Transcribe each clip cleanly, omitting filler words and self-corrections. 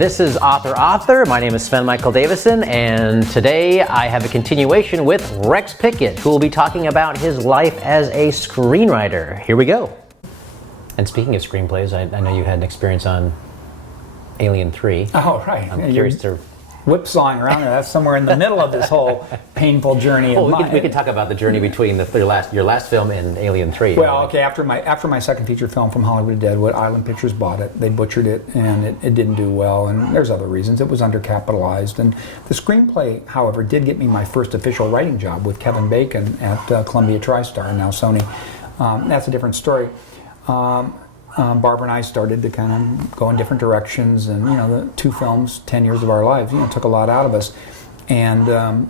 This is Author. My name is Sven Michael Davison, and today I have a continuation with Rex Pickett, who will be talking about his life as a screenwriter. Here we go. And speaking of screenplays, I know you had an experience on Alien 3. Oh, right. I'm curious to... Whipsawing around there. That's somewhere in the middle of this whole painful journey. We could talk about the journey between your last film and Alien 3. Well, okay. After my second feature film, From Hollywood to Deadwood, Island Pictures bought it. They butchered it, and it didn't do well. And there's other reasons. It was undercapitalized. And the screenplay, however, did get me my first official writing job with Kevin Bacon at Columbia TriStar, and now Sony. That's a different story. Barbara and I started to kind of go in different directions, and the two films, 10 years of our lives, took a lot out of us. And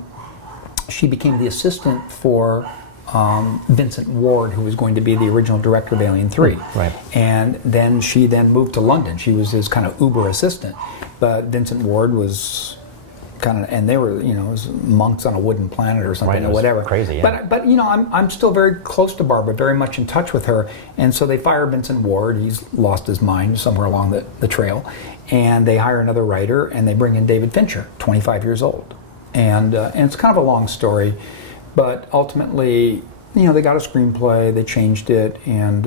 she became the assistant for Vincent Ward, who was going to be the original director of Alien 3. Right. And then she moved to London. She was his kind of Uber assistant, but Vincent Ward was kind of, and they were, it was monks on a wooden planet or something, right, or whatever. Crazy, yeah. But I'm still very close to Barbara, very much in touch with her, and so they fire Vincent Ward. He's lost his mind somewhere along the trail, and they hire another writer, and they bring in David Fincher, 25 years old, and it's kind of a long story, but ultimately, they got a screenplay, they changed it, and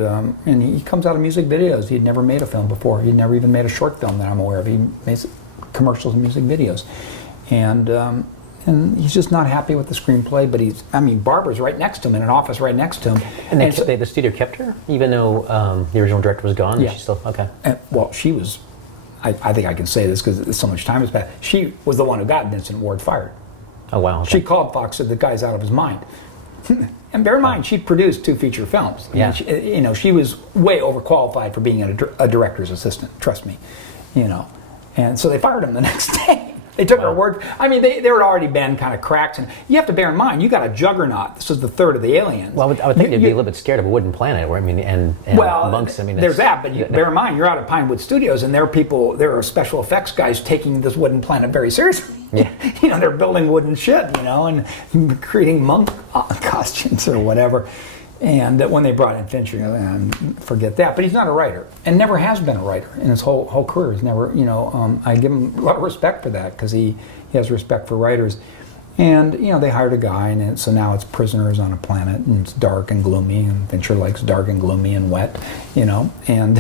he comes out of music videos. He'd never made a film before. He'd never even made a short film that I'm aware of. He makes commercials and music videos. And he's just not happy with the screenplay, but Barbara's right next to him, in an office right next to him. And the studio kept her, even though the original director was gone? Yeah. She's still, okay. Well, she was, I think I can say this because so much time has passed, she was the one who got Vincent Ward fired. Oh, wow. Okay. She called Fox, said the guy's out of his mind. And bear in mind, she'd produced two feature films. Yeah. She was way overqualified for being a director's assistant, trust me. And so they fired him the next day. They took her word. There had already been kind of cracks, and you have to bear in mind, you got a juggernaut. This is the third of the Aliens. Well, I would think they'd be a little bit scared of a wooden planet, and monks. There's that, but bear in mind, you're out of Pinewood Studios, and there are special effects guys taking this wooden planet very seriously. Yeah. They're building wooden shit, and creating monk costumes or whatever. And when they brought in Fincher, forget that. But he's not a writer, and never has been a writer in his whole career. He's never, I give him a lot of respect for that, because he has respect for writers. And they hired a guy, and so now it's Prisoners on a Planet, and it's dark and gloomy, and Fincher likes dark and gloomy and wet, and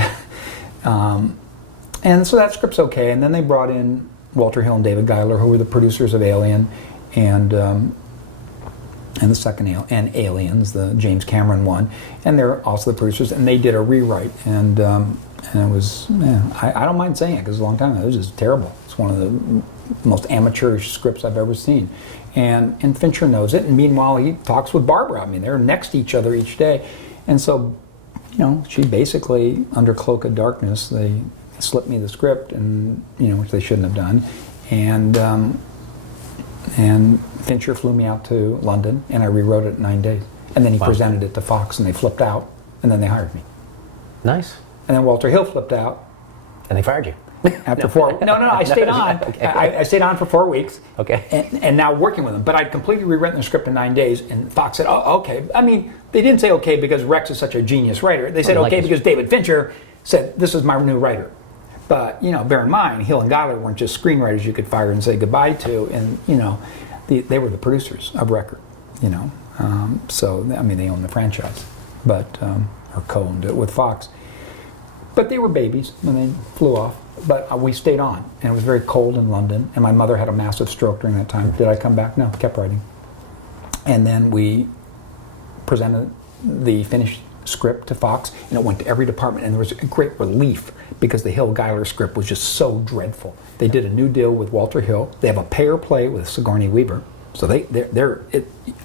so that script's okay. And then they brought in Walter Hill and David Giler, who were the producers of Alien, and the second Aliens, the James Cameron one, and they're also the producers, and they did a rewrite, and it was, I don't mind saying it because it was a long time ago. It was just terrible. It's one of the most amateurish scripts I've ever seen, and Fincher knows it. And meanwhile, he talks with Barbara. They're next to each other each day, and so, she basically, under cloak of darkness, they slipped me the script, and which they shouldn't have done, and Fincher flew me out to London, and I rewrote it in 9 days. And then he presented it to Fox, and they flipped out, and then they hired me. Nice. And then Walter Hill flipped out. And they fired you. After 4 No, I stayed on. Okay. I stayed on for 4 weeks. Okay. And now working with them. But I'd completely rewritten the script in 9 days, and Fox said, oh, okay. They didn't say okay because Rex is such a genius writer. They said okay because David Fincher said, this is my new writer. But, bear in mind, Hill and Giler weren't just screenwriters you could fire and say goodbye to, and, they were the producers of record, so they own the franchise, but or co-owned it with Fox. But they were babies when they flew off. But we stayed on, and it was very cold in London. And my mother had a massive stroke during that time. Did I come back? No, kept writing. And then we presented the finished script to Fox, and it went to every department. And there was a great relief because the Hill-Giler script was just so dreadful. They did a new deal with Walter Hill. They have a pay-or-play with Sigourney Weaver. So they're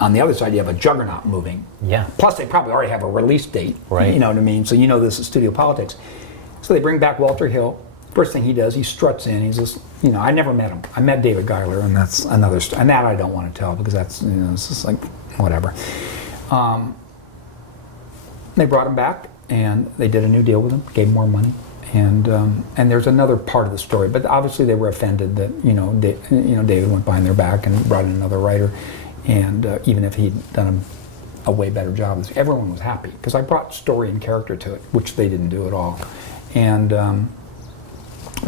on the other side, you have a juggernaut moving. Yeah. Plus, they probably already have a release date. Right. You know what I mean? So this is studio politics. So they bring back Walter Hill. First thing he does, he struts in. He's just, I never met him. I met David Giler, and that's another story. And that I don't want to tell because that's, it's just like, whatever. They brought him back, and they did a new deal with him, gave him more money. And there's another part of the story, but obviously they were offended that David went behind their back and brought in another writer, and even if he'd done a way better job, everyone was happy because I brought story and character to it, which they didn't do at all. And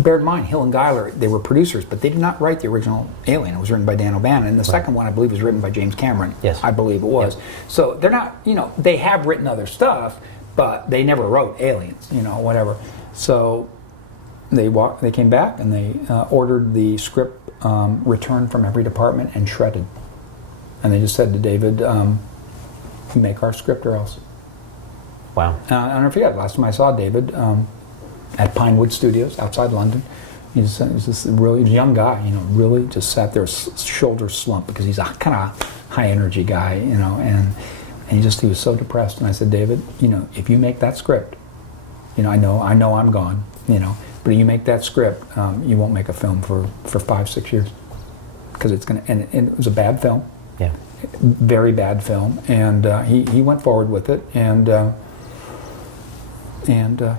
bear in mind, Hill and Geiler, they were producers, but they did not write the original Alien. It was written by Dan O'Bannon, and the second one, I believe, was written by James Cameron. Yes. I believe it was. Yep. So they're not, they have written other stuff, but they never wrote Aliens, whatever. So they came back and they ordered the script returned from every department and shredded. And they just said to David, make our script or else. Wow. I'll never forget, last time I saw David at Pinewood Studios outside London, he's this really young guy, really just sat there, shoulders slumped, because he's a kind of high energy guy, and he was so depressed. And I said, David, if you make that script, I know I'm gone, but if you make that script, you won't make a film for 5-6 years, because it's gonna, and it was a bad film. Yeah. Very bad film, and he went forward with it, and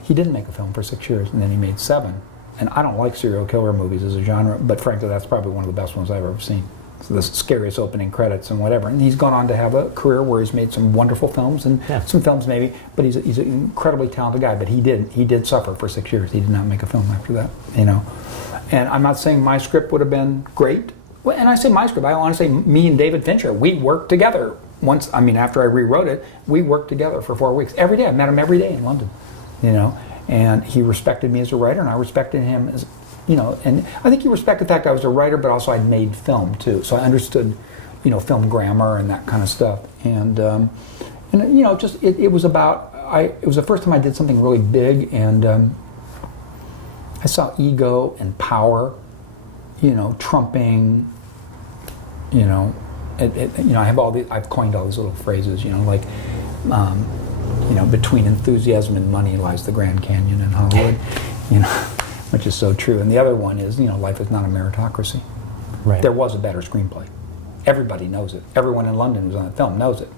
he didn't make a film for 6 years, and then he made 7. And I don't like serial killer movies as a genre, but frankly, that's probably one of the best ones I've ever seen. So the scariest opening credits and whatever. And he's gone on to have a career where he's made some wonderful films, and some films maybe, but he's an incredibly talented guy. But he did suffer for 6 years. He did not make a film after that, And I'm not saying my script would have been great. Well, and I say my script, I want to say me and David Fincher, we worked together after I rewrote it, we worked together for 4 weeks. Every day, I met him every day in London, and he respected me as a writer, and I respected him as, and I think he respected the fact I was a writer, but also I'd made film too, so I understood, film grammar and that kind of stuff, and it was about, it was the first time I did something really big, and I saw ego and power, trumping, I've coined all these little phrases, like, between enthusiasm and money lies the Grand Canyon in Hollywood, which is so true. And the other one is, life is not a meritocracy. Right. There was a better screenplay. Everybody knows it. Everyone in London who's on the film knows it.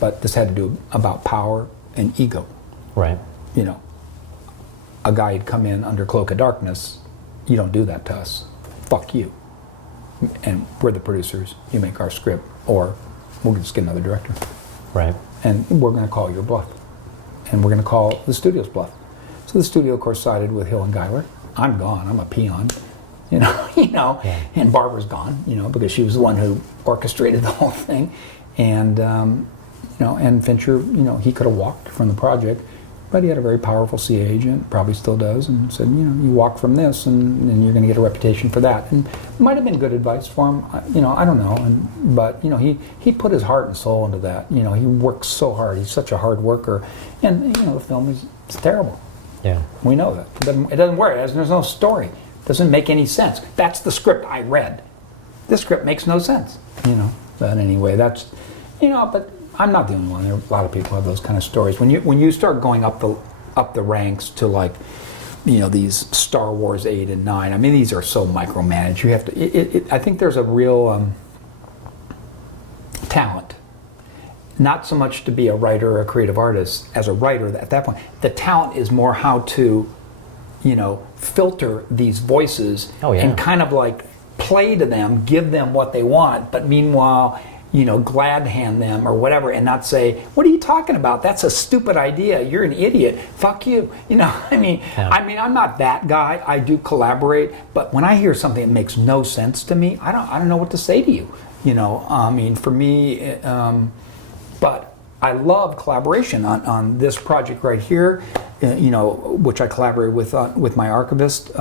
But this had to do about power and ego. Right. A guy had come in under cloak of darkness. You don't do that to us. Fuck you. And we're the producers. You make our script, or we'll just get another director. Right. And we're going to call your bluff. And we're going to call the studio's bluff. So the studio, of course, sided with Hill and Geiler. I'm gone. I'm a peon. And Barbara's gone, because she was the one who orchestrated the whole thing. And, and Fincher, he could have walked from the project, but he had a very powerful CA agent, probably still does, and said, you walk from this and you're going to get a reputation for that. And it might have been good advice for him, I don't know. But he put his heart and soul into that. He works so hard. He's such a hard worker. And, the film is terrible. Yeah. We know that. It doesn't work. There's no story. It doesn't make any sense. That's the script I read. This script makes no sense. But anyway, that's, but I'm not the only one. There are a lot of people have those kind of stories. When you start going up the ranks to, like, these Star Wars 8 and 9. I mean, these are so micromanaged. You have to. I think there's a real talent. Not so much to be a writer or a creative artist. As a writer, at that point, the talent is more how to, filter these voices and kind of like play to them, give them what they want, but meanwhile, glad hand them or whatever, and not say, "What are you talking about? That's a stupid idea. You're an idiot. Fuck you." I'm not that guy. I do collaborate, but when I hear something that makes no sense to me, I don't know what to say to you. For me. But I love collaboration on this project right here, which I collaborate with my archivist,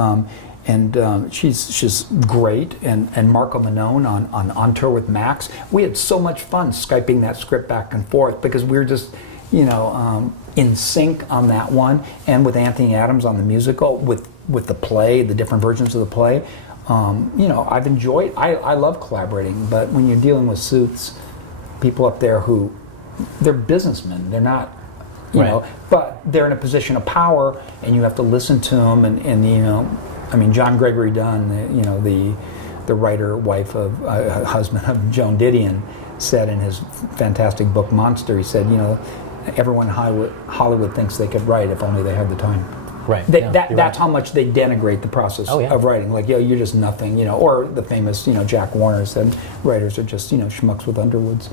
and she's great, and Marco Manone on Tour with Max. We had so much fun Skyping that script back and forth because we were just, in sync on that one, and with Anthony Adams on the musical, with the play, the different versions of the play. I've enjoyed. I love collaborating, but when you're dealing with suits, people up there who they're businessmen. They're not, but they're in a position of power, and you have to listen to them. And John Gregory Dunn, the writer, wife of husband of Joan Didion, said in his fantastic book Monster. He said, everyone in Hollywood thinks they could write if only they had the time. Right. That's how much they denigrate the process of writing. Like, you're just nothing. Or the famous, Jack Warner said, writers are just, schmucks with Underwoods.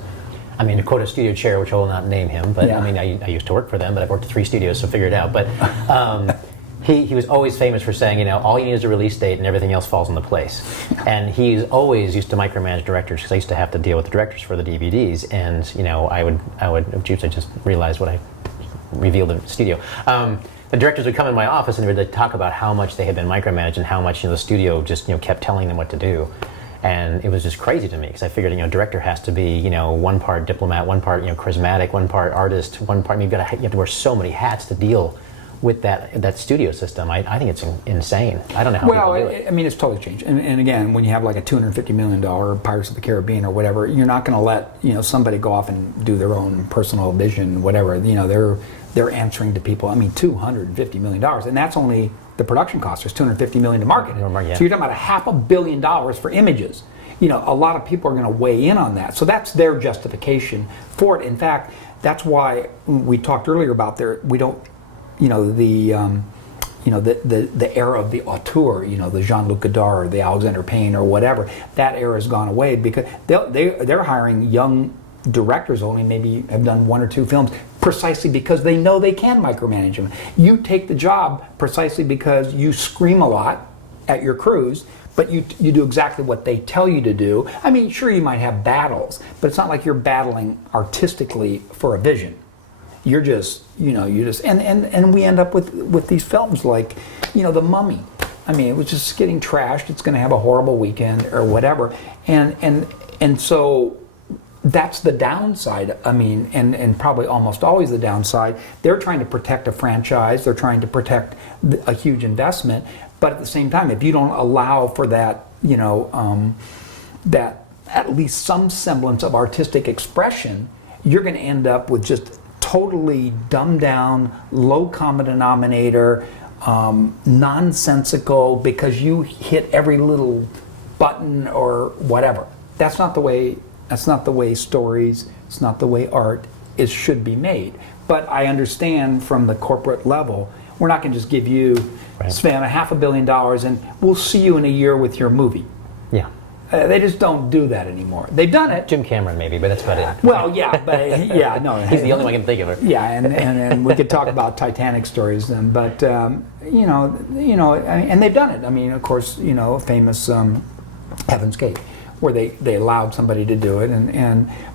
To quote a studio chair, which I will not name him, but I used to work for them, but I've worked at 3 studios, so figure it out. But He was always famous for saying, you know, all you need is a release date and everything else falls into place. And he's always used to micromanage directors, because I used to have to deal with the directors for the DVDs, and you know, I would I just realized what I revealed in the studio. The directors would come in my office and they'd talk about how much they had been micromanaged and how much, you know, the studio just, you know, kept telling them what to do. And it was just crazy to me, because I figured, you know, director has to be, you know, one part diplomat, one part, you know, charismatic, one part artist, one part. I mean, you have to wear so many hats to deal with that studio system. I think it's insane. I don't know how people do it. I mean, it's totally changed. And again, when you have like a $250 million Pirates of the Caribbean or whatever, you're not going to let, you know, somebody go off and do their own personal vision, whatever. You know, they're answering to people. I mean, $250 million, and that's only the production cost. There's $250 million to market it. Yeah. So you're talking about $500 million for images. You know, a lot of people are going to weigh in on that. So that's their justification for it. In fact, that's why we talked earlier about we don't. You know, the era of the auteur, you know, the Jean-Luc Godard or the Alexander Payne or whatever, that era has gone away, because they're hiring young directors only, maybe have done 1 or 2 films, precisely because they know they can micromanage them. You take the job precisely because you scream a lot at your crews, but you do exactly what they tell you to do. I mean, sure, you might have battles, but it's not like you're battling artistically for a vision. You're just, you know, and we end up with these films like, you know, The Mummy. I mean, it was just getting trashed. It's going to have a horrible weekend or whatever, and so that's the downside. I mean, and probably almost always the downside. They're trying to protect a franchise. They're trying to protect a huge investment, but at the same time, if you don't allow for that, you know, that at least some semblance of artistic expression, you're going to end up with just totally dumbed down, low common denominator, nonsensical, because you hit every little button or whatever. That's not the way stories, it's not the way art should be made. But I understand from the corporate level, we're not going to just give you, right, Sven, $500 million and we'll see you in a year with your movie. Yeah. They just don't do that anymore. They've done it. Jim Cameron, maybe, but that's about it. Well, yeah, but yeah, no. He's the only one I can think of. Yeah, and we could talk about Titanic stories then, but you know, and they've done it. I mean, of course, you know, famous Heaven's Gate, where they allowed somebody to do it,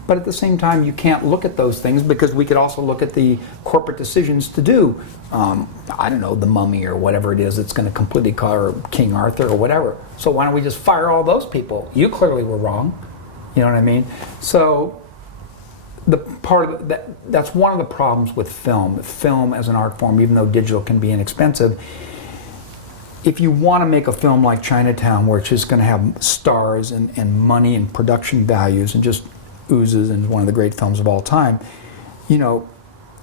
but at the same time, you can't look at those things, because we could also look at the corporate decisions to do, I don't know, The Mummy or whatever it is that's going to completely color King Arthur or whatever. So why don't we just fire all those people? You clearly were wrong. You know what I mean? So the part of that's one of the problems with film. Film as an art form, even though digital can be inexpensive, if you want to make a film like Chinatown, where it's just going to have stars and money and production values and just oozes and one of the great films of all time, you know,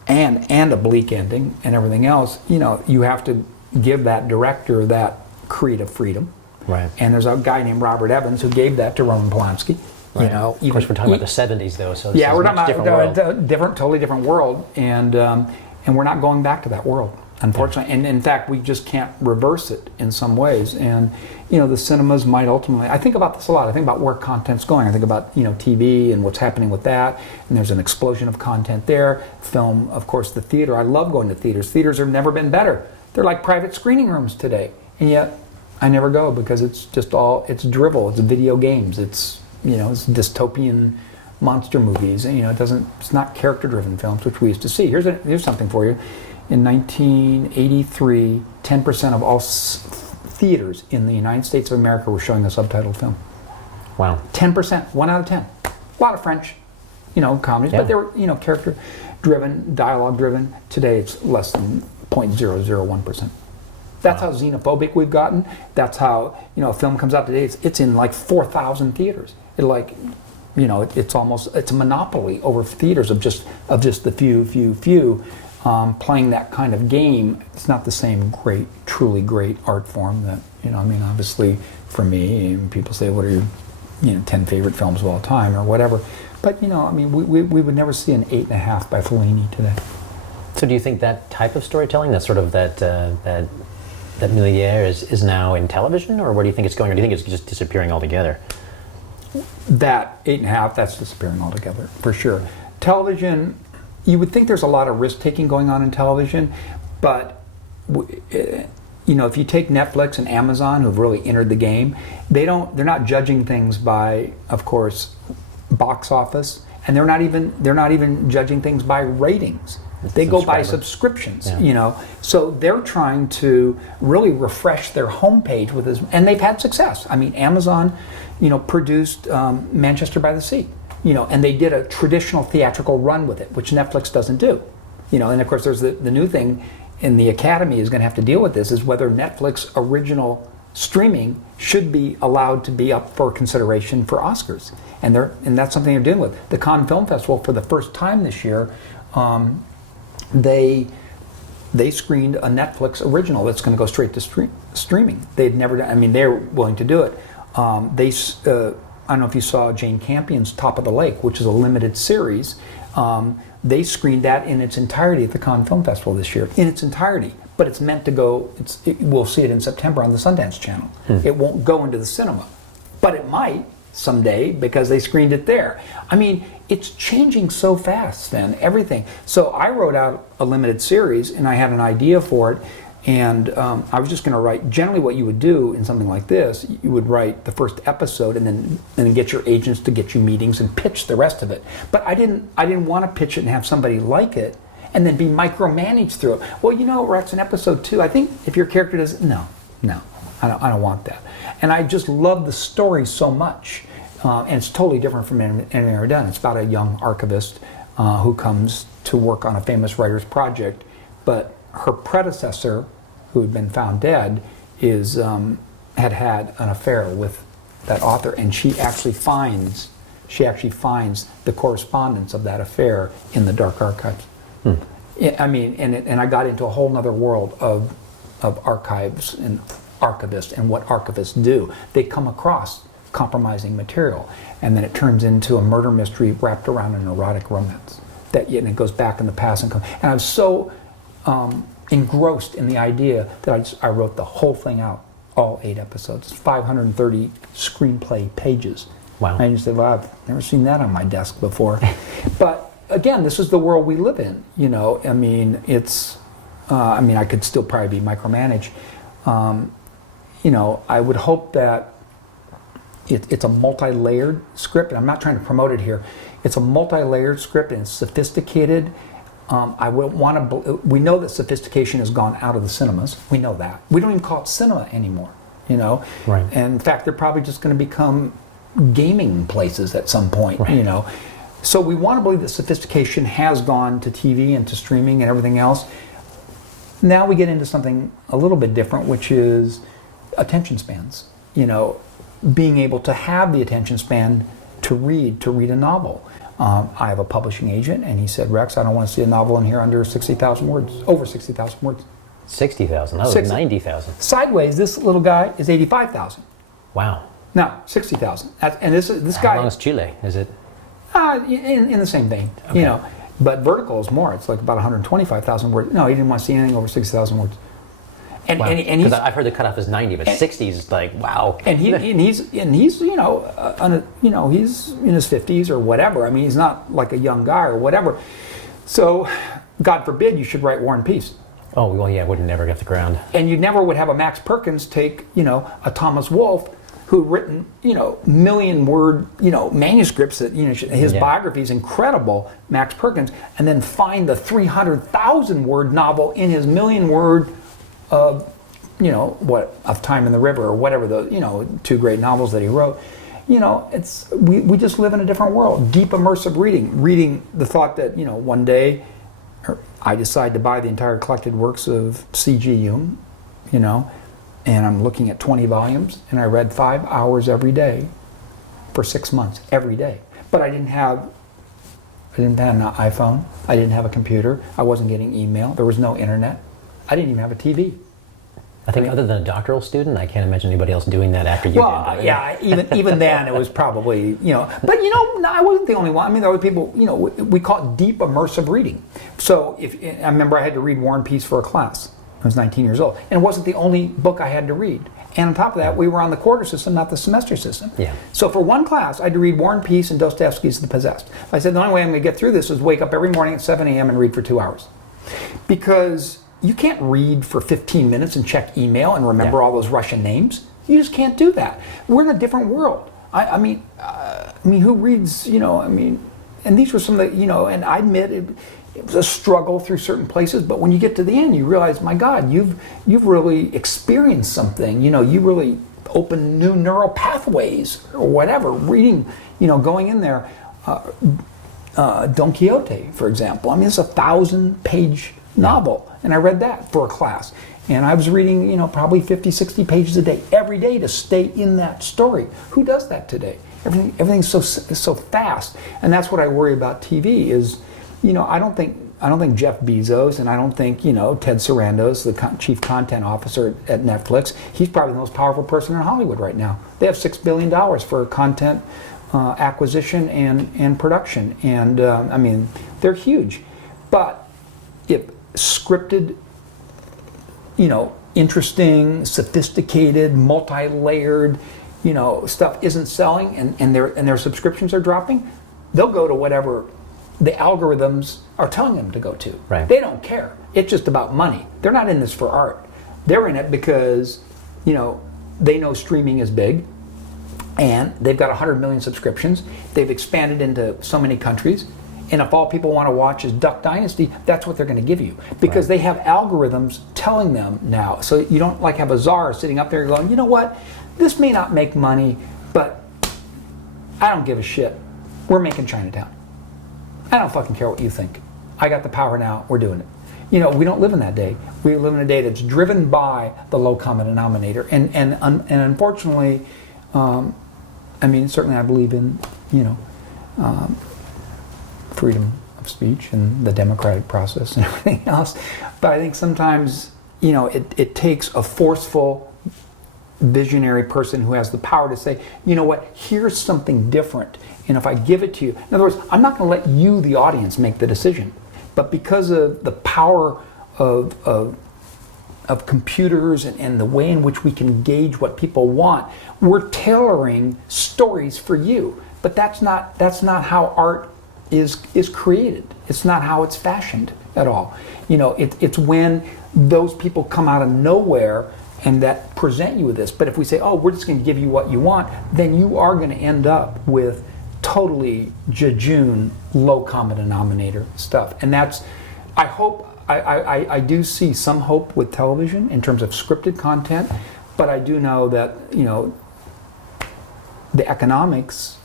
and a bleak ending and everything else, you know, you have to give that director that creative freedom. Right. And there's a guy named Robert Evans who gave that to Roman Polanski. Right. You know, of course, we're talking about the '70s, though. So this yeah, is we're a much talking about totally different world, and we're not going back to that world, unfortunately. Yeah. And in fact, we just can't reverse it in some ways. And you know, the cinemas might ultimately. I think about this a lot. I think about where content's going. I think about, you know, TV and what's happening with that. And there's an explosion of content there. Film, of course, the theater. I love going to theaters. Theaters have never been better. They're like private screening rooms today, and yet I never go, because it's just it's drivel. It's video games. It's, you know, it's dystopian monster movies. And, you know, it's not character-driven films, which we used to see. Here's something for you. In 1983, 10% of all theaters in the United States of America were showing a subtitled film. Wow. 10%, 1 out of 10. A lot of French, you know, comedies, yeah, but they were, you know, character-driven, dialogue-driven. Today, it's less than 0.001%. That's how xenophobic we've gotten. That's how, you know, a film comes out today. It's in like 4,000 theaters. It's a monopoly over theaters of just the few. Playing that kind of game. It's not the same truly great art form that, you know. I mean, obviously for me, and people say, "What are your, you know, 10 favorite films of all time?" or whatever. But you know, I mean, we would never see an 8.5 by Fellini today. So, do you think that type of storytelling, that sort of that milieu is now in television, or where do you think it's going, or do you think it's just disappearing altogether? That 8.5, that's disappearing altogether, for sure. Television, you would think there's a lot of risk-taking going on in television, but if you take Netflix and Amazon, who've really entered the game, they're not judging things by, of course, box office, and they're not even judging things by ratings. They go by subscriptions, So they're trying to really refresh their homepage with this, and they've had success. I mean, Amazon, produced Manchester by the Sea, and they did a traditional theatrical run with it, which Netflix doesn't do. And of course, there's the new thing, and the Academy is going to have to deal with this, is whether Netflix original streaming should be allowed to be up for consideration for Oscars, and that's something they're dealing with. The Cannes Film Festival, for the first time this year, they screened a Netflix original that's going to go straight to streaming. They'd never done. I mean, they're willing to do it. I don't know if you saw Jane Campion's Top of the Lake, which is a limited series. They screened that in its entirety at the Cannes Film Festival this year, in its entirety. But it's meant to go. We'll see it in September on the Sundance Channel. It won't go into the cinema, but it might someday because they screened it there. I mean, it's changing so fast, Sven, everything. So I wrote out a limited series, and I had an idea for it, and I was just going to write, generally what you would do in something like this, you would write the first episode and then get your agents to get you meetings and pitch the rest of it. But I didn't want to pitch it and have somebody like it and then be micromanaged through it. Well, Rex, in episode 2, I think if your character does, no, I don't want that. And I just love the story so much. And it's totally different from anything I've ever done. It's about a young archivist who comes to work on a famous writer's project, but her predecessor, who had been found dead, had an affair with that author, and she actually finds the correspondence of that affair in the dark archives. I mean, and I got into a whole other world of archives and archivists and what archivists do. They come across compromising material, and then it turns into a murder mystery wrapped around an erotic romance. And it goes back in the past and I was so engrossed in the idea that I wrote the whole thing out, all 8 episodes, 530 screenplay pages. Wow! And you say, "Well, I've never seen that on my desk before," but again, this is the world we live in. I mean, it's. I could still probably be micromanaged. I would hope that. It's a multi-layered script, and I'm not trying to promote it here. It's a multi-layered script, and it's sophisticated. We know that sophistication has gone out of the cinemas. We know that. We don't even call it cinema anymore, Right. And in fact, they're probably just going to become gaming places at some point, right. So we want to believe that sophistication has gone to TV and to streaming and everything else. Now we get into something a little bit different, which is attention spans, being able to have the attention span to read a novel. I have a publishing agent, and he said, Rex, I don't want to see a novel in here under 60,000 words, over 60,000 words. 60,000? That was 90,000. Sideways, this little guy is 85,000. Wow. No, 60,000. And this guy. How long is Chile? Is it? In the same vein, okay. But vertical is more. It's like about 125,000 words. No, he didn't want to see anything over 60,000 words. And wow. and because I've heard the cutoff is 90, but 60 is like wow. And he's he's in his 50s or whatever. I mean, he's not like a young guy or whatever. So, God forbid you should write War and Peace. Oh well, yeah, it would never get off the ground. And you never would have a Max Perkins take a Thomas Wolfe who'd written million-word manuscripts that his biography is incredible, Max Perkins, and then find the 300,000-word novel in his million-word. Of Time in the River or whatever the 2 great novels that he wrote. We just live in a different world. Deep immersive reading the thought that one day I decide to buy the entire collected works of C.G. Jung, and I'm looking at 20 volumes, and I read 5 hours every day for 6 months every day. But I didn't have an iPhone. I didn't have a computer. I wasn't getting email. There was no internet. I didn't even have a TV. I think other than a doctoral student, I can't imagine anybody else doing that after you did. Well, yeah, even then it was probably, but I wasn't the only one. I mean, there were people, we call it deep immersive reading. So I remember I had to read War and Peace for a class. I was 19 years old. And it wasn't the only book I had to read. And on top of that, we were on the quarter system, not the semester system. Yeah. So for one class, I had to read War and Peace and Dostoevsky's The Possessed. I said the only way I'm going to get through this is wake up every morning at 7 a.m. and read for 2 hours. Because you can't read for 15 minutes and check email and remember all those Russian names. You just can't do that. We're in a different world. I mean, who reads? And these were some of the, and I admit it was a struggle through certain places. But when you get to the end, you realize, my God, you've really experienced something. You really opened new neural pathways or whatever. Reading, going in there. Don Quixote, for example. It's a 1,000-page novel, and I read that for a class. And I was reading, probably 50, 60 pages a day, every day, to stay in that story. Who does that today? Everything's so fast, and that's what I worry about TV. Is, I don't think Jeff Bezos, and I don't think Ted Sarandos, the chief content officer at Netflix. He's probably the most powerful person in Hollywood right now. They have $6 billion for content acquisition and production, and they're huge. But if scripted, interesting, sophisticated, multi-layered, stuff isn't selling, and their subscriptions are dropping, they'll go to whatever the algorithms are telling them to go to. Right. They don't care. It's just about money. They're not in this for art. They're in it because, they know streaming is big, and they've got 100 million subscriptions. They've expanded into so many countries. And if all people want to watch is Duck Dynasty, that's what they're going to give you. Because they have algorithms telling them now. So you don't have a czar sitting up there going, you know what? This may not make money, but I don't give a shit. We're making Chinatown. I don't fucking care what you think. I got the power now. We're doing it. We don't live in that day. We live in a day that's driven by the low common denominator. And unfortunately, certainly I believe in, freedom of speech and the democratic process and everything else. But I think sometimes, it takes a forceful, visionary person who has the power to say, you know what, here's something different. And if I give it to you, in other words, I'm not going to let you, the audience, make the decision. But because of the power of computers and the way in which we can gauge what people want, we're tailoring stories for you. But that's not how art is created. It's not how it's fashioned at all. It's when those people come out of nowhere and that present you with this. But if we say, oh, we're just going to give you what you want, then you are going to end up with totally jejune, low common denominator stuff. And that's, I hope, I do see some hope with television in terms of scripted content, but I do know that, the economics,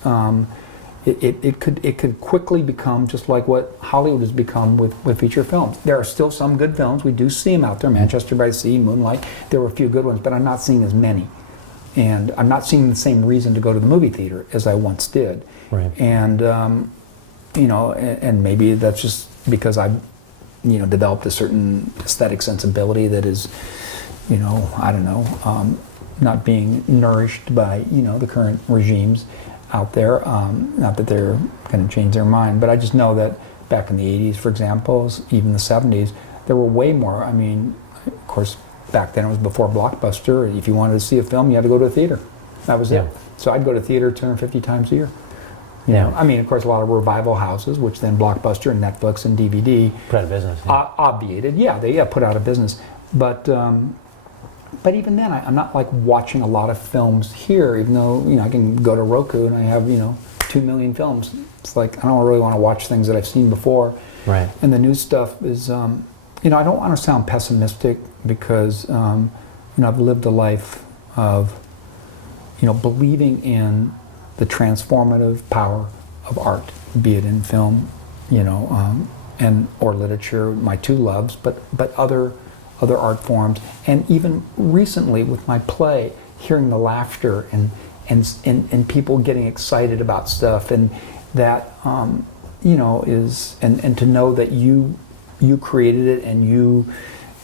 it could quickly become just like what Hollywood has become with feature films. There are still some good films. We do see them out there. Manchester by the Sea, Moonlight. There were a few good ones, but I'm not seeing as many. And I'm not seeing the same reason to go to the movie theater as I once did. Right. And, and maybe that's just because I've, developed a certain aesthetic sensibility that is, I don't know, not being nourished by, the current regimes out there. Not that they're going to change their mind, but I just know that back in the 80s, for example, even the 70s, there were way more. Of course, back then it was before Blockbuster. If you wanted to see a film, you had to go to a theater. That was it. So I'd go to theater 250 times a year. You know? Of course, a lot of revival houses, which then Blockbuster and Netflix and DVD put out of business. Obviated. They put out of business. But even then, I'm not watching a lot of films here, even though I can go to Roku and I have 2 million films. It's I don't really want to watch things that I've seen before. Right. And the new stuff is, I don't want to sound pessimistic because I've lived a life of believing in the transformative power of art, be it in film, and or literature, my two loves, but other art forms, and even recently with my play, hearing the laughter and people getting excited about stuff, and that is and to know that you created it and you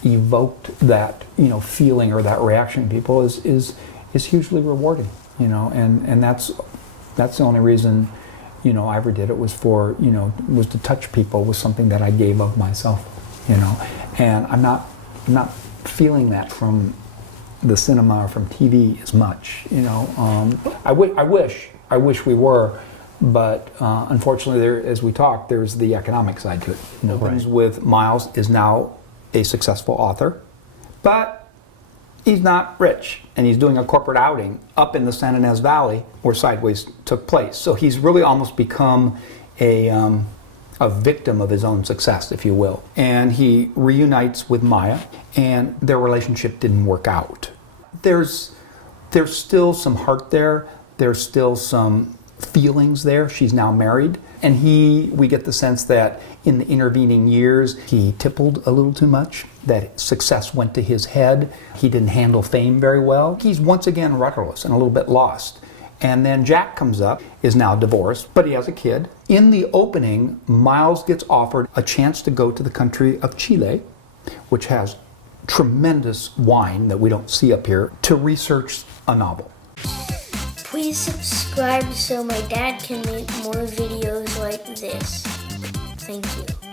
evoked that feeling or that reaction in people is hugely rewarding, and that's the only reason I ever did it, was for was to touch people with something that I gave of myself, and I'm not feeling that from the cinema or from TV as much, I wish we were, but unfortunately, as we talked, there's the economic side to it. Things with Miles is now a successful author, but he's not rich, and he's doing a corporate outing up in the San Ynez Valley where Sideways took place. So he's really almost become a victim of his own success, if you will. And he reunites with Maya, and their relationship didn't work out. There's still some heart there. There's still some feelings there. She's now married. And we get the sense that in the intervening years, he tippled a little too much, that success went to his head. He didn't handle fame very well. He's once again rudderless and a little bit lost. And then Jack comes up, is now divorced, but he has a kid. In the opening, Miles gets offered a chance to go to the country of Chile, which has tremendous wine that we don't see up here, to research a novel. Please subscribe so my dad can make more videos like this. Thank you.